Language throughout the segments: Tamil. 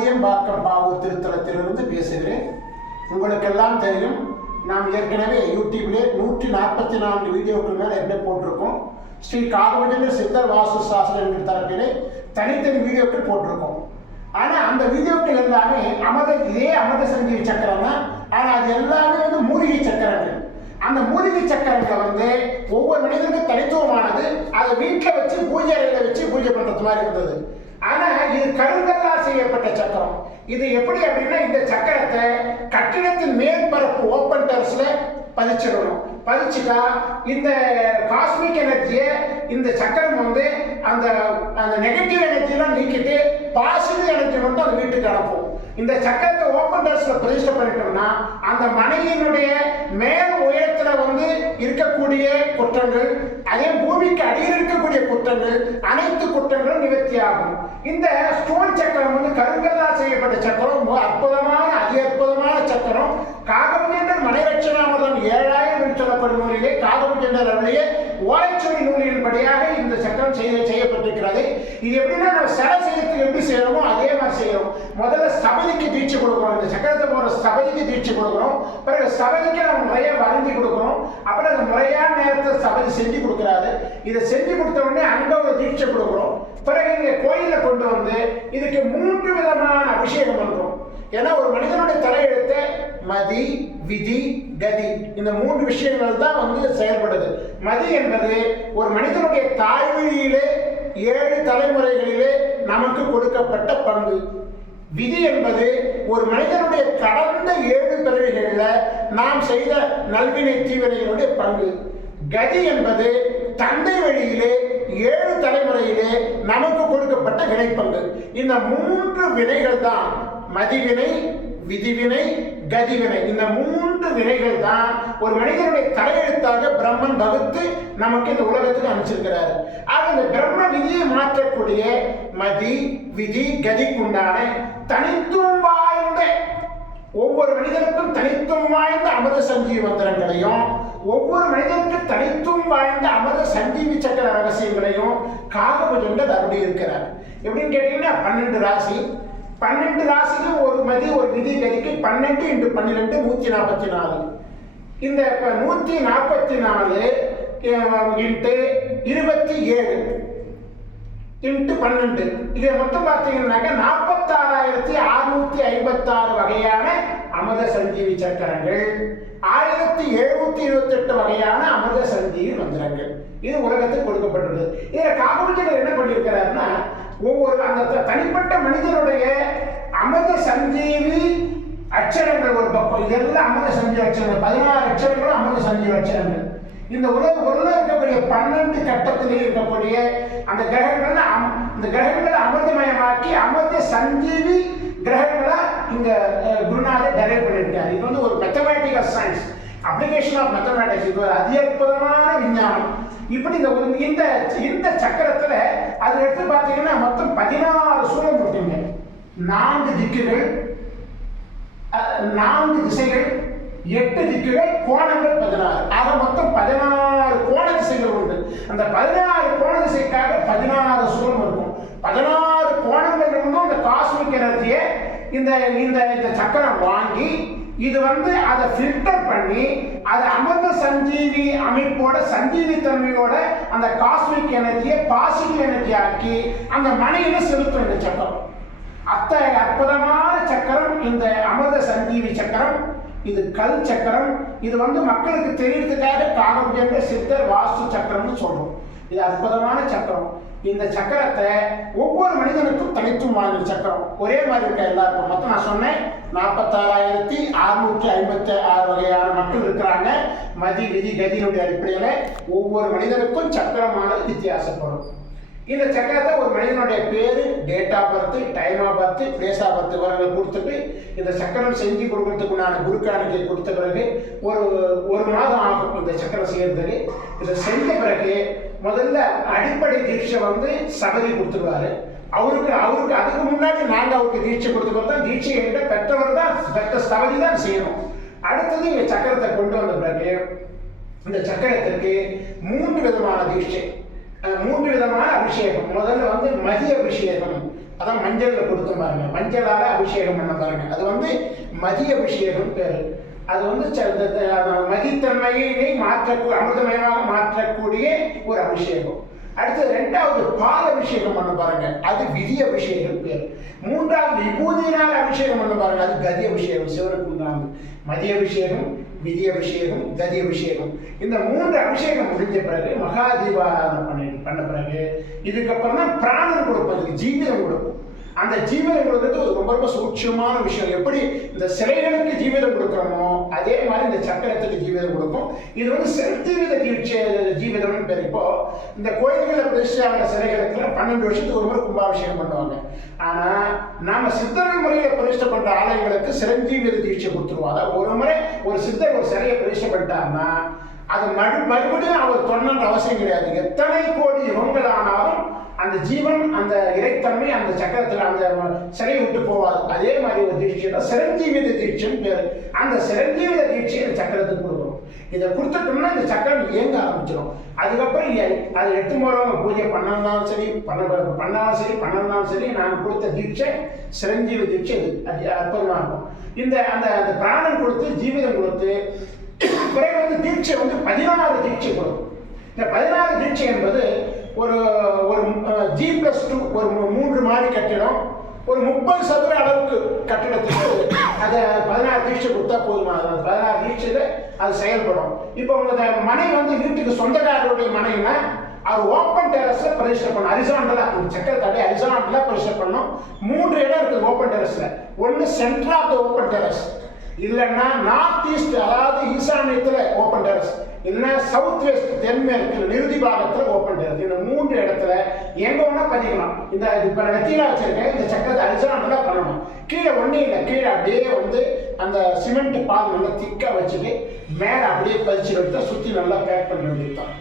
சோதியம்பாக்கம் பாவூர் திருத்தலத்திலிருந்து பேசுகிறேன். உங்களுக்கெல்லாம் தெரியும் நாம் ஏற்கனவே யூடியூப்லே நூற்றி நாற்பத்தி நான்கு வீடியோக்கள் மேலே எப்படி போட்டிருக்கோம்? ஸ்ரீ காகபுஜண்டர் சித்தர் வாசு சாஸ்திரம் என்கிற தரப்பிலே தனித்தனி வீடியோக்கள் போட்டிருக்கோம். ஆனால் அந்த வீடியோக்கள் எல்லாமே அமத இதே அமத சஞ்சீவி சக்கரம் தான் ஆனால் அது எல்லாமே வந்து மூலிகை சக்கரங்கள். அந்த மூலிகை சக்கரங்களை வந்து ஒவ்வொரு மனிதனுக்கும் தனித்துவமானது. அதை வீட்டில் வச்சு பூஜை அறையில் வச்சு பூஜை பண்ணுறது மாதிரி இருந்தது. இது கருங்கல்லால் செய்யப்பட்ட சக்கரம். இது எப்படி அப்படின்னா இந்த சக்கரத்தை கட்டிடத்தின் மேற்பரப்பு ஓப்பன் டெரஸ்ல பதிச்சிடணும். பதிச்சுட்டா இந்த காஸ்மிக் எனர்ஜியை இந்த சக்கரம் வந்து அந்த அந்த நெகட்டிவ் எனர்ஜிலாம் நீக்கிட்டு பாசிட்டிவ் எனர்ஜி மட்டும் அந்த வீட்டுக்கு அனுப்பும். இந்த சக்கரத்தை ஓப்பன் டெரஸ்ல பிரதிஷ்டை பண்ணிட்டோம்னா அந்த மனைவியினுடைய மேல் உயரத்துல வந்து இருக்கக்கூடிய குற்றங்கள் அதே பூமிக்கு அடியில் இருக்கக்கூடிய குற்றங்கள் அனைத்து குற்றங்களும் நிவர்த்தி ஆகும். இந்த ஸ்டோன் சக்கரம் வந்து கருங்கல்லால் செய்யப்பட்ட சக்கரம் ரொம்ப அற்புதமான அதி அற்புதமான சக்கரம். காகபுஜண்டர் மனைரட்சணாமதம் ஏழாயிரம் என்று சொல்லப்படும் நூலிலே காகபுஜண்டர் அவருடைய ஓலைச்சுவை நூலின் படியாக இந்த சக்கரம் செய்ய செய்யப்பட்டிருக்கிறது. இது எப்படின்னா நம்ம சிலை எப்படி செய்யறோமோ அதே மாதிரி செய்யறோம். முதல்ல சபதிக்கு தீட்சி கொடுக்குறோம் இந்த சக்கரத்தை போற சபதிக்கு தீட்சி கொடுக்குறோம் பிறகு சபதிக்கு நம்ம முறையா வரைஞ்சி கொடுக்குறோம் அப்புறம் அந்த முறையான நேரத்தை சபதி செஞ்சு கொடுக்குறாரு. இதை செஞ்சு கொடுத்த உடனே அங்க ஒரு தீட்சை கொடுக்குறோம் பிறகு இங்க கோயில கொண்டு வந்து இதுக்கு மூன்று விதமான அபிஷேகம் ஏன்னா ஒரு மனிதனுடைய தலையெழுத்த மதி விதி கதி. இந்த மூன்று விஷயங்கள் தான் வந்து செயல்படுது. மதி என்பது ஒரு மனிதனுடைய தாய்மொழியிலே ஏழு தலைமுறைகளிலே நமக்கு கொடுக்கப்பட்ட பங்கு. விதி என்பது ஒரு மனிதனுடைய கடந்த ஏழு பிறவிகளில் நாம் செய்த நல்வினை தீவினைகளுடைய பங்கு. கதி என்பது தந்தை வழியிலே ஏழு தலைமுறையிலே நமக்கு கொடுக்கப்பட்ட வினைப்பங்கு. இந்த மூன்று வினைகள் தான் மதிவினை விதிவினை கதிவினை. இந்த மூன்று வினைகள் தான் ஒரு மனிதனுடைய தலையெழுத்தாக பிரம்மன் வகுத்து நமக்கு இந்த உலகத்துக்கு அனுப்பிச்சிருக்கிறாரு ஆக இந்த பிரம்ம விதியை மாற்றக்கூடிய மதி விதி கதிக்குண்டான தனித்துவம் வாய்ந்த ஒவ்வொரு மனிதனுக்கும் தனித்துவம் வாய்ந்த அமிர்த சஞ்சீவி மந்திரங்களையும் ஒவ்வொரு மனிதனுக்கு தனித்துவம் வாய்ந்த அமிர்த சஞ்சீவி சக்கர ரகசியங்களையும் காகபுஜங்கள் அருளி இருக்கிறார் எப்படின்னு கேட்டீங்கன்னா பன்னெண்டு ராசி பன்னெண்டு ராசிக்கும் ஒரு மதி ஒரு விதி கதிக்கு பன்னெண்டு இன்ட்டு பன்னிரெண்டு நூற்றி நாற்பத்தி நாலு இந்த இப்போ நூற்றி நாற்பத்தி நாலு இன்ட்டு இருபத்தி ஏழு இன்ட்டு பன்னெண்டு. இதை மொத்தம் பார்த்தீங்கன்னாக்க நாற்பத்தாறாயிரத்தி அறுநூத்தி ஐம்பத்தாறு வகையான அமிர்த சஞ்சீவி சக்கரங்கள் ஆயிரத்தி எழுநூத்தி இருபத்தி எட்டு வகையான அமிர்த சஞ்சீவி மந்திரங்கள். இது உலகத்துக்கு கொடுக்கப்பட்டுள்ளது. இதில் காப்பீட்டு என்ன பண்ணியிருக்கிறாருன்னா ஒவ்வொரு அந்த தனிப்பட்ட மனிதனுடைய அமிர்த சஞ்சீவி அச்சரங்கள் ஒரு பக்கம். இதெல்லாம் அமிர்த சஞ்சீவி அச்சரங்கள். பதினாறு அச்சரங்களும் அமிர்த சஞ்சீவி அச்சரங்கள். இந்த உலக உலக இருக்கக்கூடிய பன்னெண்டு கட்டத்தில் இருக்கக்கூடிய அந்த கிரகங்களை அம்- இந்த கிரகங்களை அமிர்தமயமாக்கி அமிர்த சஞ்சீவி கிரகங்களா இங்க குருநாதர் டெரைவ் பண்ணியிருக்காரு. இது வந்து ஒரு mathematical science application of mathematics இது ஒரு அதி அற்புதமான விஞ்ஞானம். இப்படி இந்த ஒரு- இந்த இந்த சக்கரத்தில் அது எடுத்து பார்த்தீங்கன்னா மொத்தம் பதினாறு சூழல் போட்டீங்க நான்கு திக்குகள் நான்கு திசைகள் எட்டு திக்குகள் கோணங்கள் பதினாறு. ஆக மொத்தம் பதினாறு கோண திசைகள் உண்டு. அந்த பதினாறு கோண திசைக்காக பதினாறு சூழல் இருக்கும். பதினாறு கோணங்கள் இருந்தும் இந்த காஸ்மிக் எனர்ஜியை இந்த இந்த இந்த சக்கரம் வாங்கி இது வந்து அதை ஃபில்டர் பண்ணி அதை அமிர்த சஞ்சீவி அமைப்போட சஞ்சீவி தன்மையோட அந்த காஸ்மிக் எனர்ஜியை பாசிட்டிவ் எனர்ஜி ஆக்கி அந்த மனையில செலுத்தும் இந்த சக்கரம். அத்தகைய அற்புதமான சக்கரம் இந்த அமிர்த சஞ்சீவி சக்கரம். இது கல் சக்கரம். இது வந்து மக்களுக்கு தெரியறதுக்காக பாரம்பரிய சித்தர் வாஸ்து சக்கரம்னு சொல்றோம். இது அற்புதமான சக்கரம். இந்த சக்கரத்தை ஒவ்வொரு மனிதனுக்கும் தனித்துவம் வாங்கின சக்கரம். ஒரே மாதிரி இருக்க எல்லாருக்கும்? மொத்தம் நான் சொன்னேன் நாற்பத்தாறாயிரத்தி அறுநூற்றி ஐம்பத்தி ஆறு வகையான மக்கள் இருக்கிறாங்க. மதி விதி கதியினுடைய அடிப்படையில் ஒவ்வொரு மனிதனுக்கும் சக்கரமானது வித்தியாசப்படும். இந்த சக்கரத்தை ஒரு மனிதனுடைய பேரு date of birth time of birth place of birth விவரங்கள் கொடுத்துட்டு இந்த சக்கரம் செஞ்சு கொடுக்கறதுக்கு உண்டான குருக்காணிக்கை கொடுத்த பிறகு ஒரு ஒரு மாதம் ஆகும் இந்த சக்கரம் செய்யறதுக்கு. இதை செஞ்ச பிறகு முதல்ல அடிப்படை தீட்சை வந்து சபதி கொடுத்துருவாரு. அவருக்கு அவருக்கு அதுக்கு முன்னாடி நாங்கள் அவருக்கு தீட்சை கொடுத்து தான் தீட்சை என்கிட்ட பெற்றவர் தான் பெற்ற சபதி தான் செய்யணும். அடுத்தது இங்க சக்கரத்தை கொண்டு வந்த பிறகு இந்த சக்கரத்திற்கு மூன்று விதமான தீட்சை. மூன்று விதமான அபிஷேகம். முதல்ல வந்து மதிய அபிஷேகம். அதான் மஞ்சள்ல கொடுத்த பாருங்க. மஞ்சளால அபிஷேகம் பண்ண பாருங்க. அது வந்து மதிய அபிஷேகம் பேரு. அது வந்து ச- மதித்தன்மையினை மாற்றக்கூடிய அமிர்தமயமாக மாற்றக்கூடிய ஒரு அபிஷேகம். அடுத்து ரெண்டாவது பால் அபிஷேகம் பண்ண பாருங்க. அது விதி அபிஷேகம் பேர். மூன்றாவது விபூதியினால் அபிஷேகம் பண்ண பாருங்க. அது கதி அபிஷேகம் சிவருக்கு உண்டானது. மதிய அபிஷேகம் விதி அபிஷேகம் கதி அபிஷேகம். இந்த மூன்று அபிஷேகம் முடிஞ்ச பிறகு மகா தீபாராதனை பண்ண பண்ண பிறகு இதுக்கப்புறம் தான் பிராணம் கொடுப்பதுக்கு ஜீவிதம் கொடுக்கும் அந்த ஜீவிதம் கொடுக்கறது ஒரு ரொம்ப ரொம்ப சூட்சமான விஷயம். எப்படி இந்த சிலைகளுக்கு ஜீவிதம் கொடுக்குறோமோ அதே மாதிரி இந்த சக்கரத்துக்கு ஜீவிதம் கொடுக்கும் இது வந்து செலுத்தீவித ஜீவிச்ச ஜீவிதம்னு பேர். இப்போ இந்த கோயில்களில் பிரதிஷ்டான சிலைகளுக்கு பன்னெண்டு வருஷத்துக்கு ஒரு முறை கும்பாபிஷேகம் பண்ணுவாங்க. ஆனா நாம சித்தர்கள் முறையில் பிரதிஷ்டை பண்ற ஆலயங்களுக்கு சிரஞ்சீவித தீட்சை கொடுத்துருவோம். அதாவது ஒரு முறை ஒரு சித்தர் ஒரு சிலையை பிரதிஷ்டை பண்ணிட்டாருன்னா அது மறு மறுபடியும் அவர் தொண்ணன்ற அவசியம் கிடையாது. எத்தனை கோடி யுகங்கள் ஆனாலும் அந்த ஜீவன் அந்த இறைத்தன்மை அந்த சக்கரத்தில் அந்த சிறை விட்டு போவாது. அதே மாதிரி ஒரு தீட்சை தான் சிரஞ்சீவித தீட்சைன்னு பேர். அந்த சிரஞ்சீவித தீட்சையை இந்த சக்கரத்துக்கு கொடுக்கணும். இதை கொடுத்துட்டோம்னா இந்த சக்கரம் இயங்க ஆரம்பிச்சிடும் அதுக்கப்புறம் எ- அதை எட்டு மூலம் பூஜை பண்ணாலும் சரி பண்ண பண்ணாலும் சரி பண்ணாலும் சரி நான் கொடுத்த தீட்சை சிரஞ்சீவி தீட்சை அது அற்புதமாக இருக்கும். இந்த அந்த அந்த பிராணம் கொடுத்து ஜீவிதம் கொடுத்து பிறகு வந்து தீட்சை வந்து பதினாறு தீட்சை கொடுக்கும். இந்த பதினாறு தீட்சை என்பது ஒரு ஒரு ஜி பிளஸ் டூ ஒரு மூன்று மாடி கட்டிடம் ஒரு முப்பது சதுர அளவுக்கு கட்டிடத்துக்கு அதை பதினாறு தீட்சை கொடுத்தா போதுமா? பதினாறு தீட்சையில அது செயல்படும். இப்போ உங்கள் மனை வந்து வீட்டுக்கு சொந்தக்காரருடைய மனைன்னா அவர் ஓப்பன் டெரஸ்ல பிரதிஷ்டை பண்ணும். அரிசாண்டலா அந்த சக்கர தடை அரிசாண்டலா பிரதிஷ்டை பண்ணும். மூன்று இடம் இருக்குது ஓப்பன் டெரஸ்ல ஒன்னு centre of the open terrace இல்லைன்னா நார்த் ஈஸ்ட் அதாவது ஈசானியத்தில் ஓப்பன் டெரஸ் இல்லைன்னா சவுத் வெஸ்ட் தென்மேற்கு நிறுதி பாகத்தில் ஓப்பன் டெரஸ் இந்த மூன்று இடத்துல எங்க வேணா பதிக்கலாம் இந்த இப்போ நான் வச்சிருக்கேன். இந்த சக்கரத்தை அரிசாண்டலா பண்ணணும். கீழே ஒன்றும் இல்லை. கீழே அப்படியே வந்து அந்த சிமெண்ட் பால் நல்லா திக்காக வச்சுட்டு மேலே அப்படியே பதிச்சு எடுத்து சுற்றி நல்லா பேக் பண்ண வேண்டியதுதான்.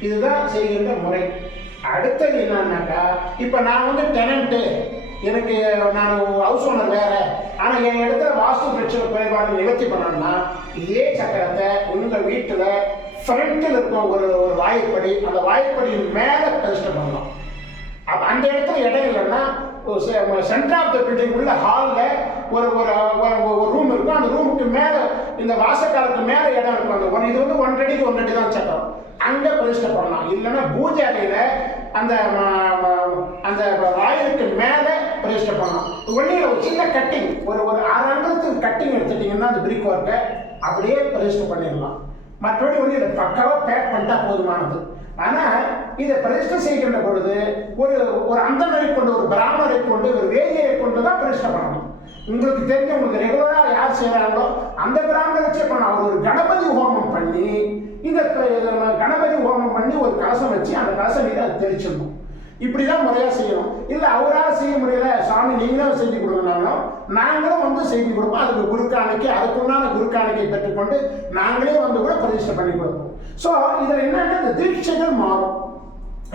இதுதான் செய்கின்ற முறை. அடுத்தது என்னன்னாக்கா இப்போ நான் வந்து டெனண்ட்டு எனக்கு நான் ஹவுஸ் ஓனர் வேற. ஆனால் என் இடத்துல வாஸ்து பிரச்சனை குறைபாடு நிவர்த்தி பண்ணணும்னா இதே சக்கரத்தை உங்கள் வீட்டில் ஃப்ரண்ட்டில் இருக்கும் ஒரு ஒரு வாய்ப்படி அந்த வாய்ப்படியின் மேலே பிரதிஷ்டை பண்ணணும். அப்ப அந்த இடத்துல இடம் இல்லைன்னா சென்டர் ஆஃப் த பில்டிங் உள்ள ஹாலில் ஒரு ஒரு ஒரு- ரூம் இருக்கும். அந்த ரூமுக்கு மேலே இந்த வாசக்காலுக்கு மேலே இடம் இருக்கும். அந்த ஒன் இது வந்து ஒன் அடிக்கு ஒன் அடி தான் சட்டம் அங்கே பிரதிஷ்டை பண்ணலாம். இல்லைன்னா பூஜை அறையில் அந்த அந்த வாயிலுக்கு மேலே பிரதிஷ்டை பண்ணலாம் உடனே ஒரு சின்ன கட்டிங் ஒரு ஒரு அரை அங்கத்துக்கு கட்டிங் எடுத்துட்டீங்கன்னா அந்த பிரிக் ஒர்க்கை அப்படியே பிரதிஷ்டை பண்ணிடலாம். மற்றபடி வந்து இதை பக்காவாக பேக் பண்ணிட்டா போதுமானது. ஆனால் இதை பிரதிஷ்டை செய்கின்ற பொழுது ஒரு ஒரு அந்தனரை கொண்டு ஒரு பிராமணரை கொண்டு ஒரு வேதியரை கொண்டு தான் பிரதிஷ்டை பண்ணணும். உங்களுக்கு தெரிஞ்ச உங்களுக்கு ரெகுலராக யார் செய்கிறாங்களோ அந்த பிராமணரை வச்சே பண்ண அவர் ஒரு கணபதி ஹோமம் பண்ணி இந்த கணபதி ஹோமம் பண்ணி ஒரு கலசம் வச்சு அந்த கலசம் மீது அதை தெளிச்சிடணும். இப்படிதான் முறையா செய்யணும். இல்ல அவரால் செய்ய முடியல சாமி நீங்களும் செஞ்சு கொடுங்கனாலும் நாங்களும் வந்து செய்து கொடுப்போம். அதுக்கு குருக்காணிக்கை அதுக்குண்டான குருக்காணிக்கை பெற்றுக்கொண்டு நாங்களே வந்து கூட பிரதிஷ்டை பண்ணி கொடுப்போம். ஸோ இதில் என்னன்னா இந்த தீட்சைகள் மாறும்.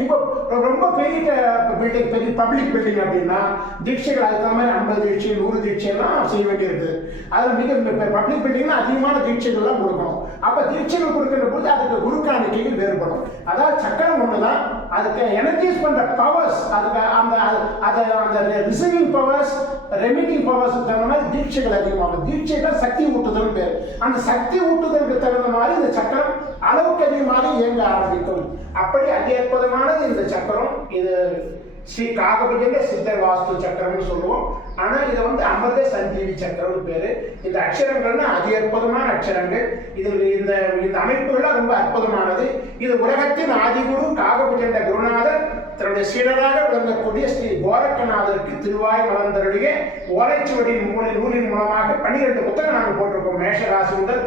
இப்போ ரொம்ப பெரிய பில்டிங் பெரிய பப்ளிக் பில்டிங் அப்படின்னா தீட்சைகள் அதுக்கு தகுந்த மாதிரி ஐம்பது தீட்சை நூறு தீட்சைலாம் செய்ய வேண்டியிருக்கு. அதில் மிக பப்ளிக் பில்டிங்னா அதிகமான தீட்சைகள்லாம் கொடுக்கணும். அப்போ தீட்சைகள் கொடுக்கிற பொழுது அதுக்கு குரு காணிக்கைகள் வேறுபடும். அதாவது சக்கரம் ஒன்று தான் அதுக்கு எனர்ஜைஸ் பண்ணுற பவர்ஸ் அதுக்கு அந்த அது- அதை அந்த ரிசீவிங் பவர்ஸ் ரெமிட்டிங் பவர்ஸ் தகுந்த மாதிரி தீட்சைகள் அதிகமாகும். தீட்சைகள் சக்தி ஊட்டுதல் பேர். அந்த சக்தி ஊட்டுதலுக்கு தகுந்த மாதிரி இந்த சக்கரம் அளவுக்கு அதிகமாக இயங்க ஆரம்பிக்கும். அப்படி அதி அற்புதமானது இந்த சக்கரம். இது ஸ்ரீ காகபஜங்க சித்தர் வாஸ்து சக்கரம்னு சொல்லுவோம். ஆனால் இதை வந்து அமிர்த சஞ்சீவி சக்கரம்னு பேர். இந்த அக்ஷரங்கள்னா அதி அற்புதமான அக்ஷரங்கள். இதில் இந்த இந்த அமைப்புகள்லாம் ரொம்ப அற்புதமானது. இது உலகத்தின் ஆதிகுரு காகபஜண்ட குருநாதர் தன்னுடைய சீடராக விளங்கக்கூடிய ஸ்ரீ கோரக்கநாதருக்கு திருவாய் மலர்ந்தருடைய ஓலைச்சுவடியின் மூல நூலின் மூலமாக பன்னிரெண்டு புத்தகம் நாங்கள் போட்டிருக்கோம். மேஷராசி முதல்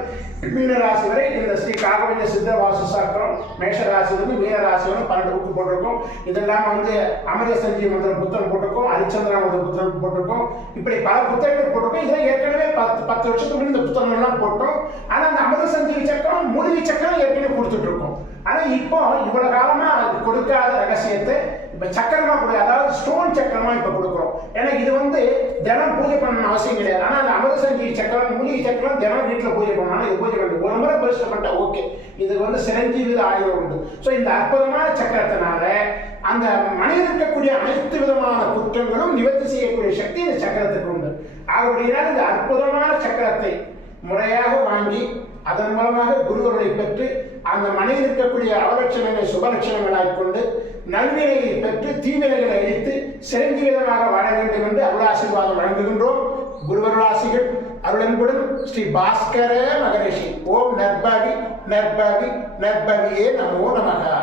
மீனராசி வரை இந்த ஸ்ரீ காகவஞ்ச சித்த வாசு சாஸ்திரம் மேஷராசிலிருந்து மீனராசி வரை பன்னெண்டு புக்கு போட்டிருக்கோம். இதெல்லாம் வந்து அமிர்த சஞ்சீவ மந்திரம் புத்தகம் போட்டிருக்கோம் ஹரிச்சந்திரா மந்திர புத்தகம் போட்டிருக்கோம். இப்படி பல புத்தகங்கள் போட்டிருக்கோம். இதெல்லாம் ஏற்கனவே பத்து பத்து வருஷத்துக்கு முன்னாடி இந்த புத்தகங்கள்லாம் போட்டோம். ஆனால் அந்த அமிர்த சஞ்சீவி சக்கரம் மூலிகை சக்கரம் ஏற்கனவே கொடுத்துட்டு இருக்கோம். ஆனா இப்போ இவ்வளவு காலமா அது கொடுக்காத ரகசியத்தை இப்ப சக்கரமா கொடு அதாவது ஸ்டோன் சக்கரமா இப்ப கொடுக்குறோம். ஏன்னா இது வந்து தினம் பூஜை பண்ணணும் அவசியம் கிடையாது. ஆனா அந்த அமிர்தசஞ்சி சக்கரம் மூலிகை சக்கரம் தினம் வீட்டுல பூஜை பண்ணணும் இது பூஜை பண்ணணும் ஒரு முறை பரிசுப்பட்ட ஓகே இது வந்து சிரஞ்சீவி ஆயுதம் உண்டு. ஸோ இந்த அற்புதமான சக்கரத்தினால அந்த மனிதன் இருக்கக்கூடிய அனைத்து விதமான குற்றங்களும் நிவர்த்தி செய்யக்கூடிய சக்தி இந்த சக்கரத்துக்கு உண்டு. ஆகப்படினால் இந்த அற்புதமான சக்கரத்தை முறையாக வாங்கி அதன் மூலமாக குருவருளை பெற்று அந்த மனையில் இருக்கக்கூடிய அவலட்சணங்களை சுபலட்சணங்களாய் கொண்டு நல்வினையை பெற்று தீவினைகளை அழித்து சிறந்த விதமாக வாழ வேண்டும் என்று அருளாசீர்வாதம் வழங்குகின்றோம். குருவருளாசிகள் அருளன்புடன் ஸ்ரீ பாஸ்கர மகரிஷி. ஓம் நற்பவி நற்பவி நற்பவியே நமோ நமகா.